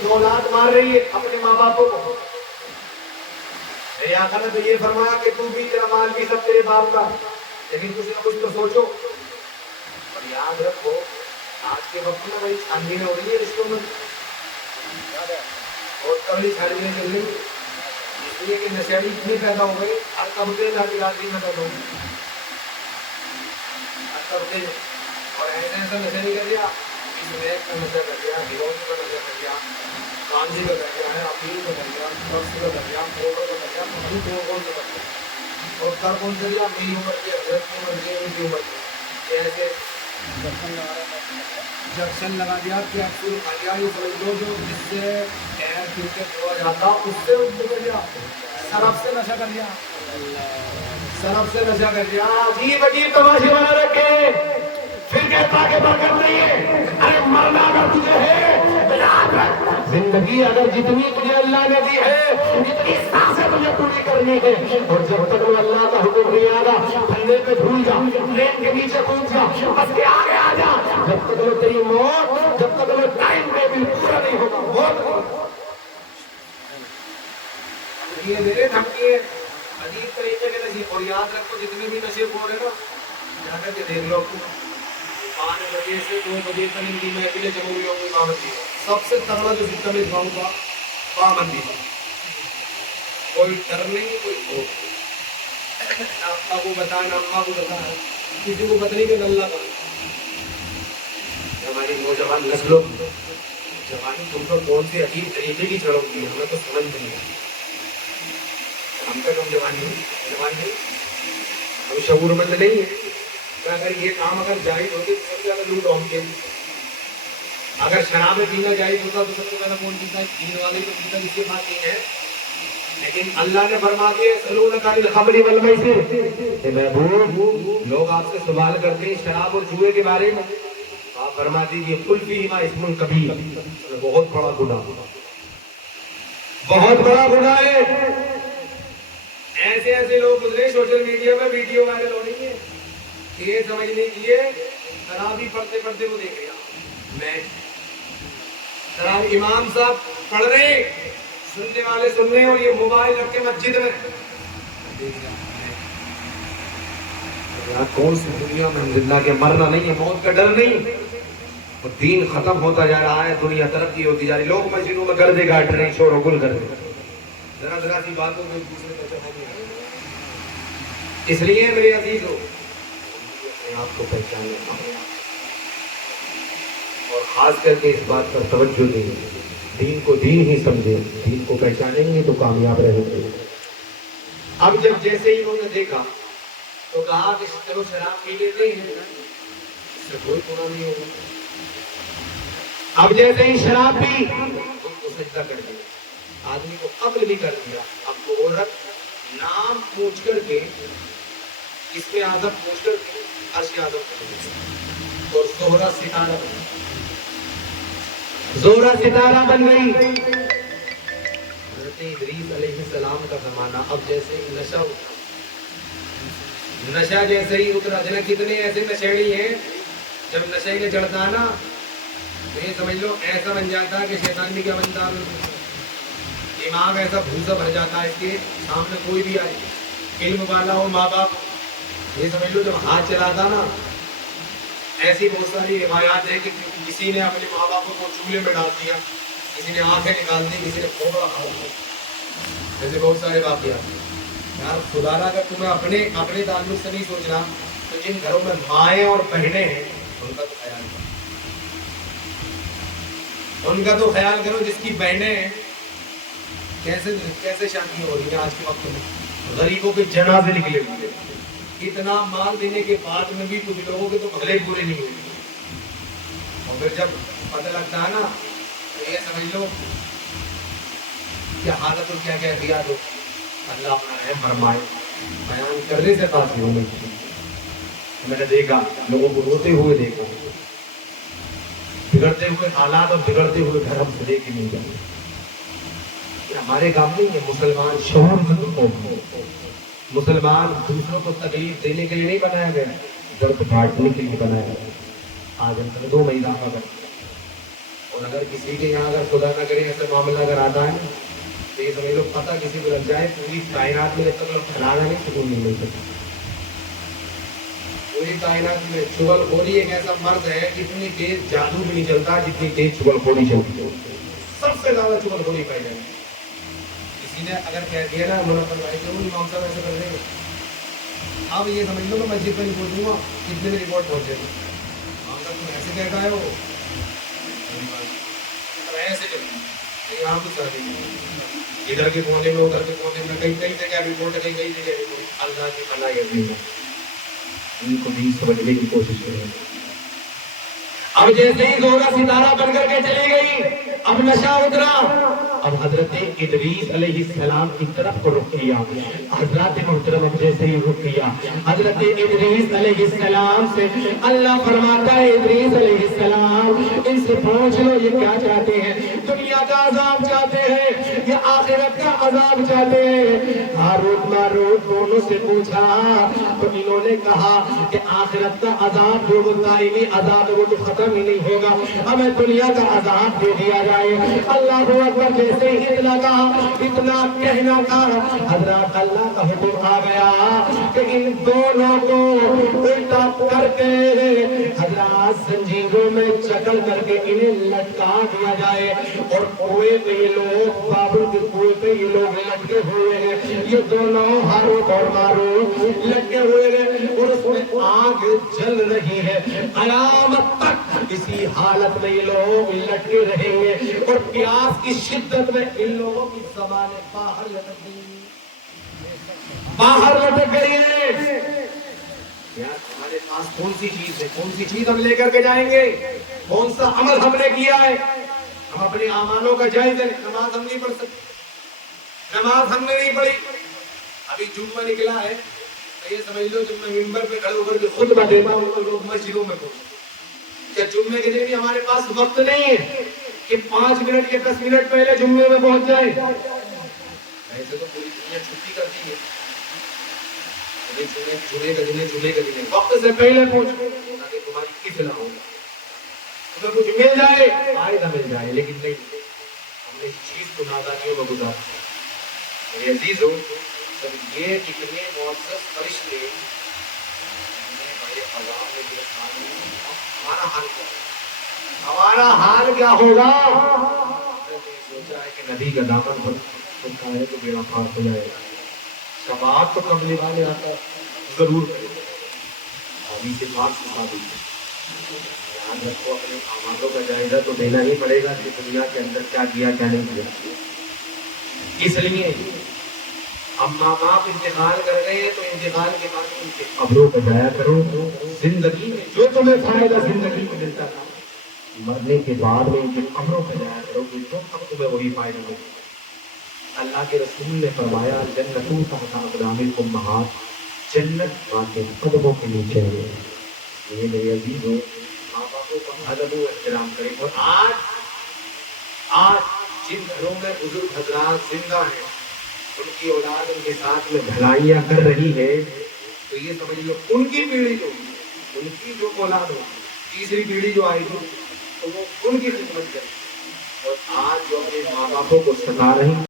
تو اولاد مار رہی ہے اپنے ماں باپوں کو. میرے آقا نے تو یہ فرمایا کہ تو بھی تیرا مال بھی سب تیرے باپ کا, لیکن کچھ نہ کچھ تو سوچو. اور یاد رکھو آج کے وقت میں بڑی چھانبین ہو رہی ہے رشتوں میں, اور کبھی چھانبین چل رہی ہے, اس لیے کہ نشیڑی اتنی پیدا ہو گئی, ہر طبقے کا برادری میں پیدا ہو گئی, ہر طبقے میں. اور ایسا ایسا نشہ نہیں کر دیا, اس نیک کا نشہ کر دیا, ہیروئن کا نشہ کر دیا, گانجے کا کر دیا ہے, افیون کا کر دیا, ڈرگس کا کر دیا, موٹر کا کر دیا, پتہ نہیں کون سے کر دیا. اور کر کون سے دیا, میری عمر کی, حضرت کی عمر کی, ان کی عمر کی. جیسے جنکشن لگا دیا, کیپسول کھا لیا, یہ سمجھ لو جو جس سے ایئر فلٹر ہوا جاتا اس سے ان کو کر دیا, سرف سے نشہ کر دیا, سرف سے نشہ کر دیا. عجیب عجیب تماشے بنا رکھے, پھر کہتا کہ برکت نہیں ہے. ارے مرنا اگر تجھے ہے یاد رکھ, زندگی اگر جتنی تجھے اللہ نے دی ہے اتنی سانسیں تجھے پوری کرنی ہے. اور جب تک وہ اللہ کا حکم نہیں آ رہا, پھندے پہ جھول جا, ٹرین کے نیچے کود جا, بس کے آگے آ جا. جب تک وہ تیری موت, جب تک وہ ٹائم ٹیبل پورا نہیں ہوگا, موت یہ میرے دھمکی ہے عجیب طریقے کے نشے. اور یاد رکھو جتنی بھی نشے ہو رہے نا, جا کر کے دیکھ لو 5 بجے سے 2 بجے تک ان کی محفلیں جمع ہوئی ہوں گی پابندی. سب سے تگڑا جو سسٹم اس گاؤں کا پابندی کا, کوئی ڈر نہیں, کوئی کھوٹ نہیں. نہ ابا کو بتا, نہ اماں کو بتا, کسی کو پتہ نہیں کہ اللہ کا. ہماری نوجوان نسلوں جوانی تم کو کون سی عجیب طریقے کی چڑھ ہوتی ہے, ہمیں تو سمجھ نہیں ہے. ہم تک ہم جوانی نہیں, ہم شعور مند نہیں ہے. اگر یہ کام اگر جائز ہوتے تو سب سے زیادہ لوٹ ہوں گے. اگر شراب پینا جائز ہوتا تو سب سے زیادہ کون پیتا ہے, دین والے تو پیتا, اس کے بات نہیں ہے. لیکن اللہ نے فرما دیا یسألونک عن الخمر والمیسر, کہ محبوب لوگ آپ سے سوال کرتے ہیں شراب اور جوئے کے بارے میں, آپ فرما دیجیے قل فیہما اسم کبیر, بہت بڑا گناہ, بہت بڑا گناہ ہے. ایسے ایسے لوگ گزرے سوشل میڈیا میں ویڈیو وائرل ہو رہی ہے, یہ سمجھ لیجیے تراویح پڑھتے پڑھتے وہ دیکھ رہا میں, تراویح امام صاحب پڑھ رہے, سننے والے سن رہے, اور یہ موبائل رکھ کے مسجد میں دیکھ رہا. کون سی دنیا میں زندہ کے مرنا نہیں ہے, موت کا ڈر نہیں, اور دین ختم ہوتا جا رہا ہے, دنیا ترقی ہوتی جا رہی. لوگ مسجدوں میں گردے گاٹ رہے ہیں, شور و گل کر رہے ہیں, ذرا ذرا سی باتوں میں ایک دوسرے کو چپا دیا. اس لیے میرے عزیزو اپنے آپ کو پہچانے, اور خاص کر کے اس بات پر توجہ دیں, دین کو دین ہی سمجھیں, دین کو پہچانیں گے تو کامیاب رہیں گے. اب جب جیسے ہی انہوں نے دیکھا تو کہا کہ چلو شراب پی لیتے ہیں, اس سے کوئی گناہ نہیں ہوگا. اب جیسے ہی شراب پی ان کو سجدہ کر دیا, آدمی کو قبل بھی کر دیا. اب وہ عورت نام پوچھ کر کے, اس پہ آدم پوچھ کر کے عرش آدم کر دیا, اور زہرا ستارہ بن گئی, زہرا ستارہ بن گئی. حضرت ادریس علیہ السلام کا زمانہ. اب جیسے ہی نشہ اٹھا, نشہ جیسے ہی اترا, جنا کتنے ایسے نشیڑی ہیں جب نشے میں چڑھتا ہے نا تو یہ سمجھ لو ایسا بن جاتا ہے کہ شیطان بھی کیا بنتا ہے, دماغ ایسا بھوسا بھر جاتا ہے. اس کے سامنے کوئی بھی آئے, علم والا ہو, ماں باپ, یہ سمجھ لو جب ہاتھ چلاتا نا, ایسی بہت ساری روایات ہیں کہ کسی نے اپنے ماں باپوں کو چولہے میں ڈال دیا, کسی نے آنکھیں نکال دی, کسی نے پھوڑا کھا دیا, ایسے بہت سارے واقعات. یار خدا را اگر تمہیں اپنے تعلق سے نہیں سوچنا تو جن گھروں میں مائیں اور بہنیں ہیں ان کا تو خیال کرو, ان کا تو خیال کرو. جس کی بہنیں ہیں کیسے شادیاں ہو رہی ہیں آج کے وقت میں, غریبوں کے جنازے نکلے ہوئے, اتنا مال دینے کے بعد میں بھی کچھ لوگوں کے تو بھلے پورے نہیں ہوئے. اور پھر جب پتہ لگتا ہے نا تو یہ سمجھ لو کیا حالت اور کیا کیفیات ہوتی. اللہ اپنا رحم فرمائے. بیان کرنے سے قاصر ہونے کی میں نے دیکھا, لوگوں کو روتے ہوئے دیکھا, بگڑتے ہوئے حالات اور بگڑتے ہوئے گھر ہم سے لے کے نہیں جاتے. ہمارے کام نہیں ہے. مسلمان شعور مند قوم ہے, مسلمان دوسروں کو تکلیف دینے کے لیے نہیں بنایا گیا, درد بانٹنے کے لیے بنایا گیا. آج ہم 2 مہینہ کا کرتے اور اگر کسی کے یہاں اگر خدا نہ کرے ایسا معاملہ اگر آتا ہے تو یہ سمجھ لو پتہ کسی کو لگ جائے پوری کائنات میں جب تک لوگ پھیلانا نہیں سکون نہیں مل سکتا. پوری کائنات میں چغل خوری ایک ایسا مرض ہے اتنی تیز جادو بھی نہیں چلتا جتنی تیز چغل خوری چلتی ہے. سب سے زیادہ چغل خوری پائی جائے. کسی نے اگر کہہ دیا نا منافع بھائی کیوں امام صاحب ایسے کر دیں گے, اب یہ سمجھ لو میں مسجد پہ نہیں پہنچوں گا کتنے میں رپورٹ پہنچے گا امام صاحب تم ایسے کہتا ہے وہ ایسے چلیں یہاں کچھ شادی نہیں ادھر کے کونے میں ادھر کے کونے میں کئی کئی جگہ رپورٹ ہے کئی جگہ رپورٹ. اللہ کی بھلائی ہے ان کو بھی سمجھنے کی کوشش کریں. اب جیسے ہی زہرا ستارہ بن کر کے چلی گئی اب نشہ اترا. اب حضرت ادریس علیہ السلام کی طرف کو رخ کیا. حضرات محترم جیسے ہی رخ کیا حضرت ادریس علیہ السلام سے اللہ فرماتا ہے ادریس علیہ السلام ان سے پوچھ لو یہ کیا چاہتے ہیں, دنیا کا عذاب چاہتے ہیں یا آخرت کا عذاب چاہتے ہیں. ہاروت ماروت دونوں سے پوچھا تو انہوں نے کہا کہ آخرت کا عذاب جو دائمی عذاب وہ تو ختم ہی نہیں ہوگا, ہمیں دنیا کا عذاب دے دیا جائے. اللہ اکبر جیسے ہی اتنا کہنا تھا حضرات اللہ کا حکم آ گیا کہ ان دونوں کو الٹا کر کے حضرات زنجیروں میں چکل کر کے انہیں لٹکا دیا جائے. اور کنویں پہ یہ لوگ بابل کے کنویں پہ یہ لوگ لٹکے ہوئے ہیں, یہ دونوں ہاروت اور ماروت لٹکے ہوئے ہیں اور اس میں آگ جل رہی ہے. قیامت تک اسی حالت میں یہ لوگ لٹکے رہیں گے اور پیاس کی شدت میں ان لوگوں کی زبانیں باہر لٹک گئی ہیں. یار ہمارے پاس کون سی چیز ہے, کون سی چیز ہم لے کر کے جائیں گے, کون سا عمل ہم نے کیا ہے. ہم اپنے اعمالوں کا جائزہ لیں. نماز ہم نہیں پڑھ سکتے, نماز ہم نے نہیں پڑھی. ابھی جمعہ نکلا ہے یہ سمجھ لو جب میں ممبر پہ کھڑے ہو کر کے خطبہ دیتا ہوں تو لوگ مسجدوں میں پہنچتے. کیا جمعے کے دن بھی ہمارے پاس وقت نہیں ہے کہ 5 منٹ یا 10 منٹ پہلے جمعے میں پہنچ جائے؟ ایسے تو پوری دنیا چھٹی کرتی ہے. جمعے کا دن وقت سے پہلے پہنچو تاکہ تمہاری اطلاع ہو, تمہیں کچھ مل جائے فائدہ مل جائے. لیکن نہیں, ہم نے اس چیز کو نادانیوں میں گزارا. میرے عزیزوں جب یہ اتنے معزز فرشتے ہمارا حال کیا ہوگا؟ سوچا ہے کہ ندی کا دامن پر تو بیڑا پار ہو جائے گا. شباب تو قبل والے آتا ضرور کرے گا. ابھی سے بات سکھا دیجیے. یاد رکھو اپنے اعمالوں کا جائزہ تو دینا ہی پڑے گا کہ دنیا کے اندر کیا کیا کیا نہیں کیا. اس لیے اب ماں باپ انتقال کر گئے ہیں تو انتقال کے بعد ان کے قبروں پہ جایا کرو. زندگی میں جو تمہیں فائدہ زندگی میں ملتا تھا مرنے کے بعد میں ان کے قبروں پہ جایا کرو گے تو اب تمہیں وہی فائدہ ملے. اللہ کے رسول نے فرمایا جنتوں تحت اقدام الامہات, جنت ماں کے قدموں کے نیچے ہے. یہ میرے عزیزوں ماں باپوں کا ادب و احترام کریں. اور آج جن گھروں میں بزرگ حضرات زندہ ہیں ان کی اولاد ان کے ساتھ میں بھلائیاں کر رہی ہے تو یہ سمجھ لو ان کی پیڑھی جو ان کی جو اولاد ہو تیسری پیڑھی جو آئی تھی تو وہ ان کی خدمت کرے. اور آج جو اپنے ماں باپوں کو ستا رہی